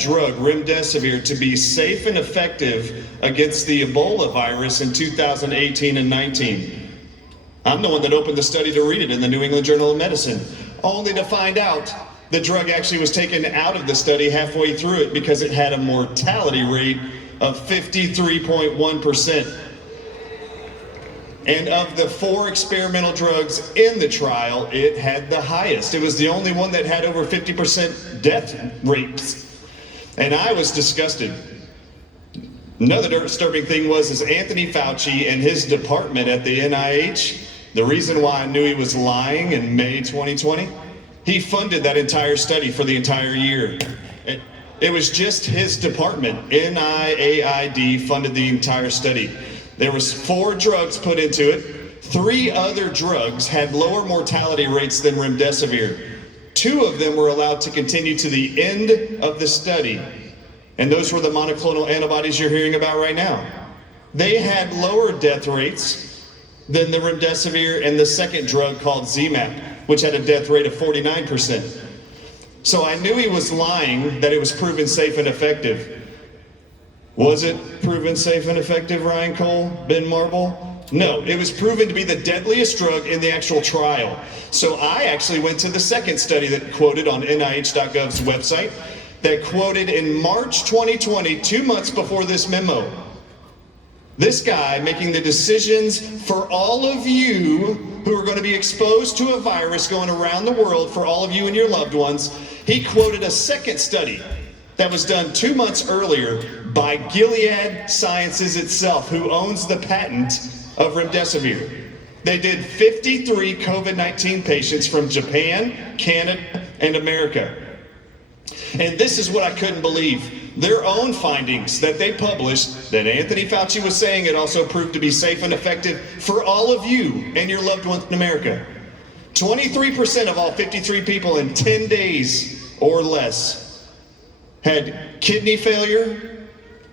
drug, remdesivir, to be safe and effective against the Ebola virus in 2018 and 19. I'm the one that opened the study to read it in the New England Journal of Medicine, only to find out the drug actually was taken out of the study halfway through it because it had a mortality rate of 53.1%. And of the 4 experimental drugs in the trial, it had the highest. It was the only one that had over 50% death rates. And I was disgusted. Another disturbing thing was Anthony Fauci and his department at the NIH, the reason why I knew he was lying in May 2020, he funded that entire study for the entire year. It was just his department, NIAID, funded the entire study. There was 4 drugs put into it. 3 other drugs had lower mortality rates than remdesivir. 2 of them were allowed to continue to the end of the study. And those were the monoclonal antibodies you're hearing about right now. They had lower death rates than the remdesivir and the second drug called ZMapp, which had a death rate of 49%. So I knew he was lying that it was proven safe and effective. Was it proven safe and effective, Ryan Cole, Ben Marble? No, it was proven to be the deadliest drug in the actual trial. So I actually went to the second study that quoted on NIH.gov's website, that quoted in March 2020, 2 months before this memo. This guy making the decisions for all of you who are going to be exposed to a virus going around the world, for all of you and your loved ones, he quoted a second study that was done 2 months earlier by Gilead Sciences itself, who owns the patent of remdesivir. They did 53 COVID-19 patients from Japan, Canada, and America. And this is what I couldn't believe. Their own findings that they published, that Anthony Fauci was saying it also proved to be safe and effective for all of you and your loved ones in America. 23% of all 53 people in 10 days or less had kidney failure,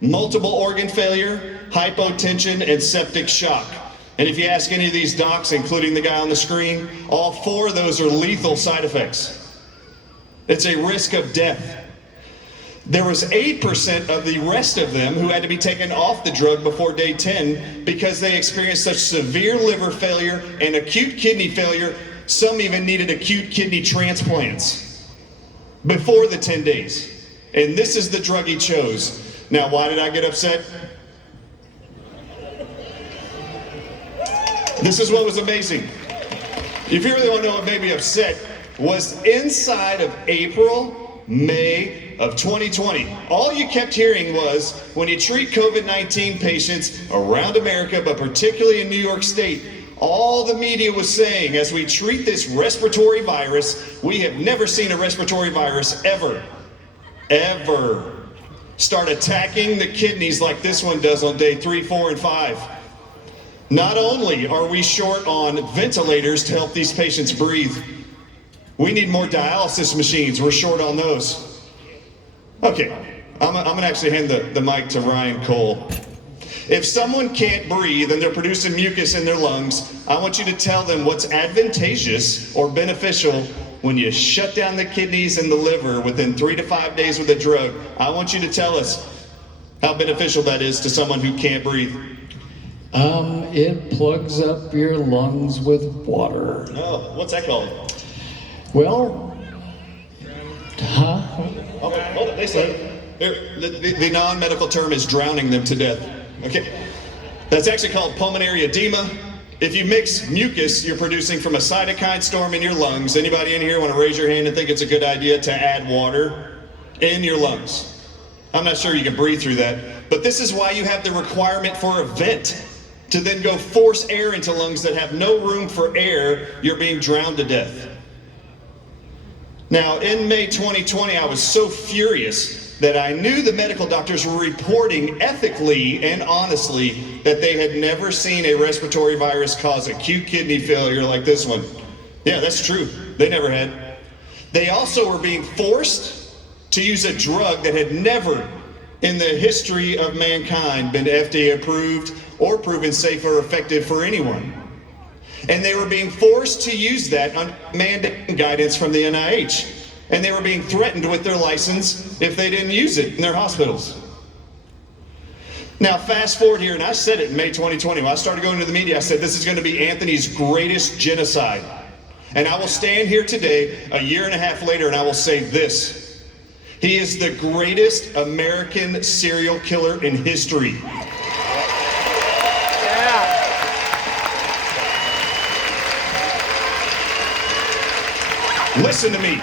multiple organ failure, hypotension, and septic shock. And if you ask any of these docs, including the guy on the screen, all 4 of those are lethal side effects. It's a risk of death. There was 8% of the rest of them who had to be taken off the drug before day 10 because they experienced such severe liver failure and acute kidney failure. Some even needed acute kidney transplants before the 10 days. And this is the drug he chose. Now, why did I get upset? This is what was amazing. If you really want to know what made me upset, was inside of April, May of 2020. All you kept hearing was, when you treat COVID-19 patients around America, but particularly in New York State, all the media was saying, as we treat this respiratory virus, we have never seen a respiratory virus ever start attacking the kidneys like this one does on day 3, 4, and 5. Not only are we short on ventilators to help these patients breathe, we need more dialysis machines. We're short on those. Okay, I'm gonna actually hand the mic to Ryan Cole. If someone can't breathe and they're producing mucus in their lungs, I want you to tell them what's advantageous or beneficial when you shut down the kidneys and the liver within 3 to 5 days with a drug. I want you to tell us how beneficial that is to someone who can't breathe. It plugs up your lungs with water. Oh, what's that called? Well, Okay, hold it. They say the non-medical term is drowning them to death. Okay, that's actually called pulmonary edema. If you mix mucus you're producing from a cytokine storm in your lungs, anybody in here want to raise your hand and think it's a good idea to add water in your lungs? I'm not sure you can breathe through that, but this is why you have the requirement for a vent to then go force air into lungs that have no room for air. You're being drowned to death. Now, in May 2020, I was so furious that I knew the medical doctors were reporting ethically and honestly that they had never seen a respiratory virus cause acute kidney failure like this one. Yeah, that's true. They never had. They also were being forced to use a drug that had never in the history of mankind been FDA approved or proven safe or effective for anyone. And they were being forced to use that under mandate guidance from the NIH. and they were being threatened with their license if they didn't use it in their hospitals. Now, fast forward here, and I said it in May 2020. When I started going to the media, I said this is going to be Anthony's greatest genocide. And I will stand here today, a year and a half later, and I will say this. He is the greatest American serial killer in history. Listen to me.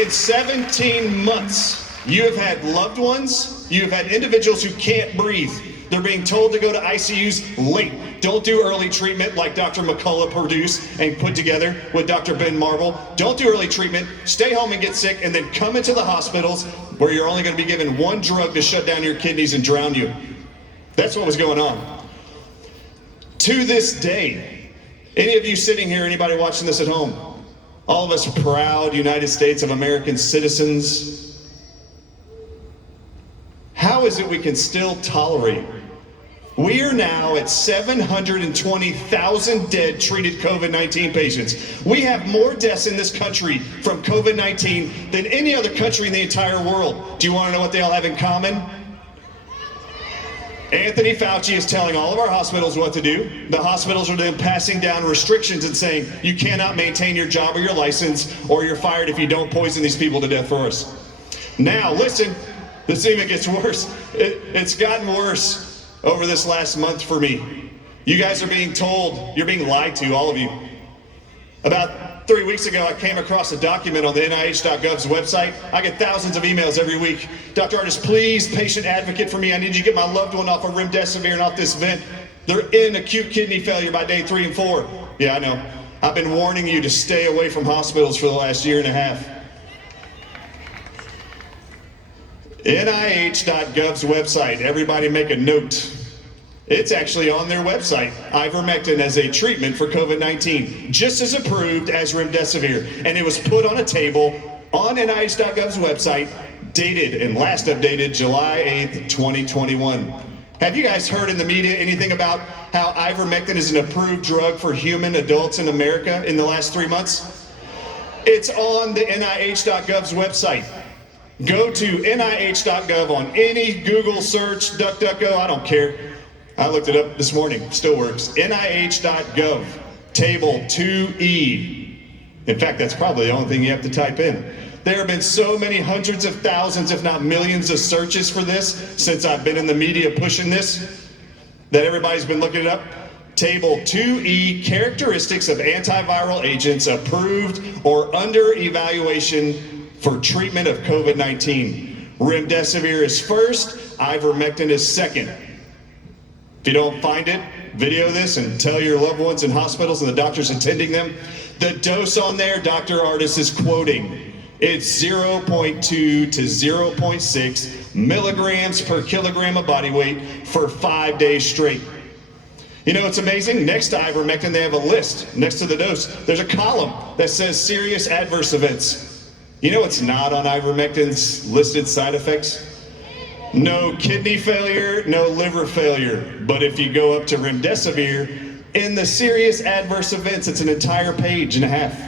In 17 months, you have had loved ones, you have had individuals who can't breathe. They're being told to go to ICUs late. Don't do early treatment like Dr. McCullough produced and put together with Dr. Ben Marble. Don't do early treatment. Stay home and get sick, and then come into the hospitals where you're only going to be given one drug to shut down your kidneys and drown you. That's what was going on. To this day, any of you sitting here, anybody watching this at home, all of us proud United States of American citizens, how is it we can still tolerate? We are now at 720,000 dead treated COVID-19 patients. We have more deaths in this country from COVID-19 than any other country in the entire world. Do you want to know what they all have in common? Anthony Fauci is telling all of our hospitals what to do. The hospitals are then passing down restrictions and saying, you cannot maintain your job or your license, or you're fired if you don't poison these people to death for us. Now, listen, this even gets worse. It's gotten worse over this last month for me. You guys are being told, you're being lied to, all of you. About 3 weeks ago, I came across a document on the NIH.gov's website. I get thousands of emails every week. Dr. Ardis, please, patient advocate for me. I need you to get my loved one off of remdesivir and off this vent. They're in acute kidney failure by day 3 and 4. Yeah, I know. I've been warning you to stay away from hospitals for the last year and a half. NIH.gov's website, everybody make a note. It's actually on their website, ivermectin as a treatment for COVID-19, just as approved as remdesivir. And it was put on a table on NIH.gov's website, dated and last updated July 8th, 2021. Have you guys heard in the media anything about how ivermectin is an approved drug for human adults in America in the last 3 months? It's on the NIH.gov's website. Go to NIH.gov on any Google search, DuckDuckGo, I don't care. I looked it up this morning, still works. NIH.gov, table 2E. In fact, that's probably the only thing you have to type in. There have been so many hundreds of thousands, if not millions of searches for this since I've been in the media pushing this, that everybody's been looking it up. Table 2E, characteristics of antiviral agents approved or under evaluation for treatment of COVID-19. Remdesivir is first, ivermectin is second. If you don't find it, video this and tell your loved ones in hospitals and the doctors attending them. The dose on there, Dr. Ardis is quoting, it's 0.2 to 0.6 milligrams per kilogram of body weight for 5 days straight. You know, it's amazing. Next to ivermectin, they have a list. Next to the dose, there's a column that says serious adverse events. You know what's not on ivermectin's listed side effects? No kidney failure, no liver failure. But if you go up to remdesivir, in the serious adverse events, it's an entire page and a half.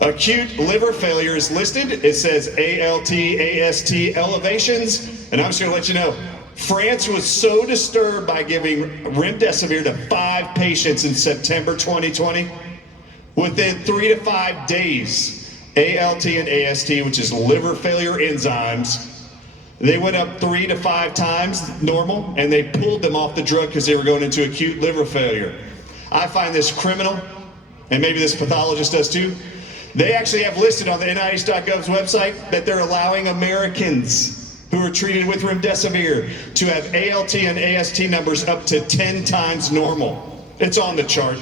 Acute liver failure is listed. It says ALT, AST elevations. And I'm just going to let you know, France was so disturbed by giving remdesivir to 5 patients in September 2020. Within 3 to 5 days, ALT and AST, which is liver failure enzymes, they went up 3 to 5 times normal, and they pulled them off the drug because they were going into acute liver failure. I find this criminal, and maybe this pathologist does too. They actually have listed on the NIH.gov's website that they're allowing Americans who are treated with remdesivir to have ALT and AST numbers up to 10 times normal. It's on the chart.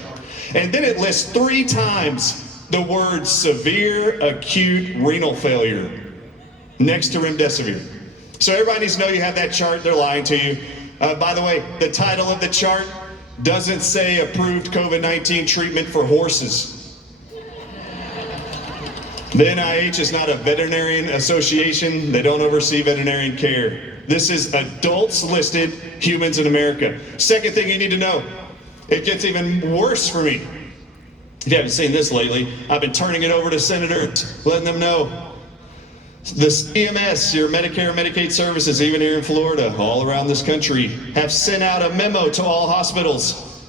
And then it lists 3 times the word severe acute renal failure next to remdesivir. So everybody needs to know you have that chart. They're lying to you. By the way, the title of the chart doesn't say approved COVID-19 treatment for horses. The NIH is not a veterinarian association. They don't oversee veterinarian care. This is adults listed humans in America. Second thing you need to know, it gets even worse for me. If you haven't seen this lately, I've been turning it over to senators, letting them know. The CMS, your Medicare and Medicaid services, even here in Florida, all around this country, have sent out a memo to all hospitals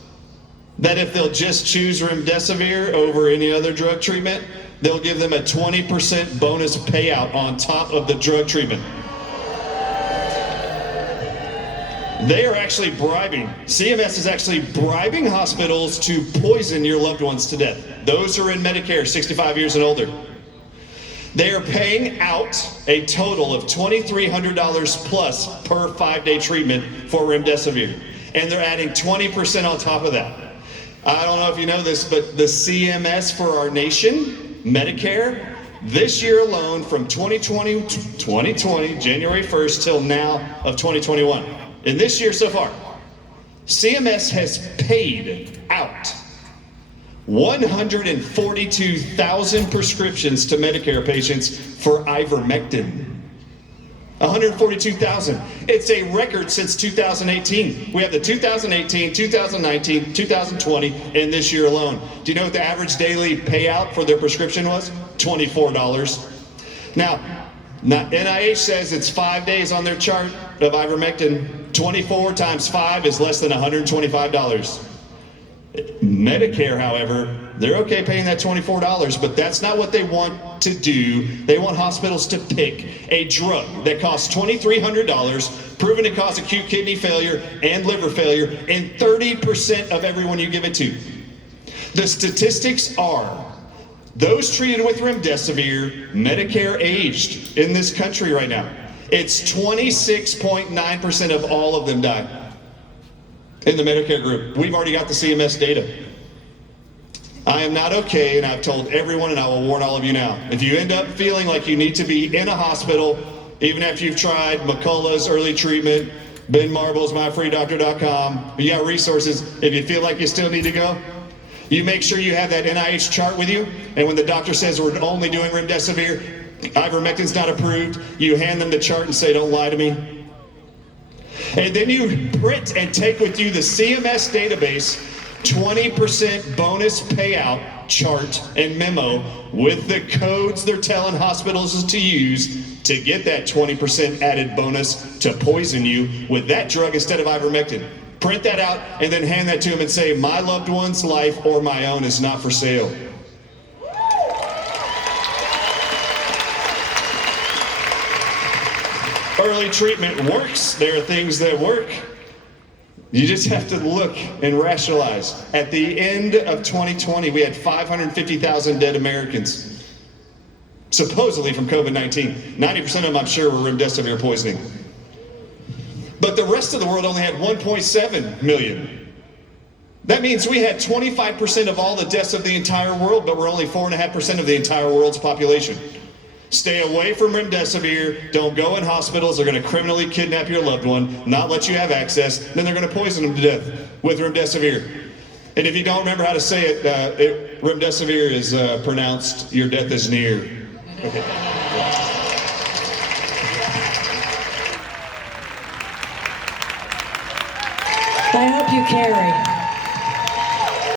that if they'll just choose remdesivir over any other drug treatment, they'll give them a 20% bonus payout on top of the drug treatment. They are actually bribing. CMS is actually bribing hospitals to poison your loved ones to death. Those who are in Medicare, 65 years and older. They are paying out a total of $2,300 plus per 5-day treatment for remdesivir. And they're adding 20% on top of that. I don't know if you know this, but the CMS for our nation, Medicare, this year alone from 2020, January 1st till now of 2021. In this year so far, CMS has paid out 142,000 prescriptions to Medicare patients for ivermectin. 142,000. It's a record since 2018. We have the 2018, 2019, 2020, and this year alone. Do you know what the average daily payout for their prescription was? $24. Now, NIH says it's 5 days on their chart of ivermectin. 24 times 5 is less than $125. Medicare, however, they're okay paying that $24, but that's not what they want to do. They want hospitals to pick a drug that costs $2,300, proven to cause acute kidney failure and liver failure in 30% of everyone you give it to. The statistics are those treated with remdesivir, Medicare aged in this country right now, it's 26.9% of all of them die in the Medicare group. We've already got the CMS data. I am not okay, and I've told everyone, and I will warn all of you now. If you end up feeling like you need to be in a hospital, even after you've tried McCullough's early treatment, Ben Marble's myfreedoctor.com, you got resources. If you feel like you still need to go, you make sure you have that NIH chart with you, and when the doctor says we're only doing remdesivir, ivermectin's not approved, you hand them the chart and say, don't lie to me. And then you print and take with you the CMS database 20% bonus payout chart and memo with the codes they're telling hospitals to use to get that 20% added bonus to poison you with that drug instead of ivermectin. Print that out and then hand that to them and say, my loved one's life or my own is not for sale. Early treatment works. There are things that work. You just have to look and rationalize. At the end of 2020, we had 550,000 dead Americans, supposedly from COVID-19. 90% of them, I'm sure, were remdesivir poisoning. But the rest of the world only had 1.7 million. That means we had 25% of all the deaths of the entire world, but we're only 4.5% of the entire world's population. Stay away from remdesivir. Don't go in hospitals. They're going to criminally kidnap your loved one, not let you have access. Then they're going to poison them to death with remdesivir. And if you don't remember how to say it, remdesivir is pronounced, your death is near. Okay. I hope you carry.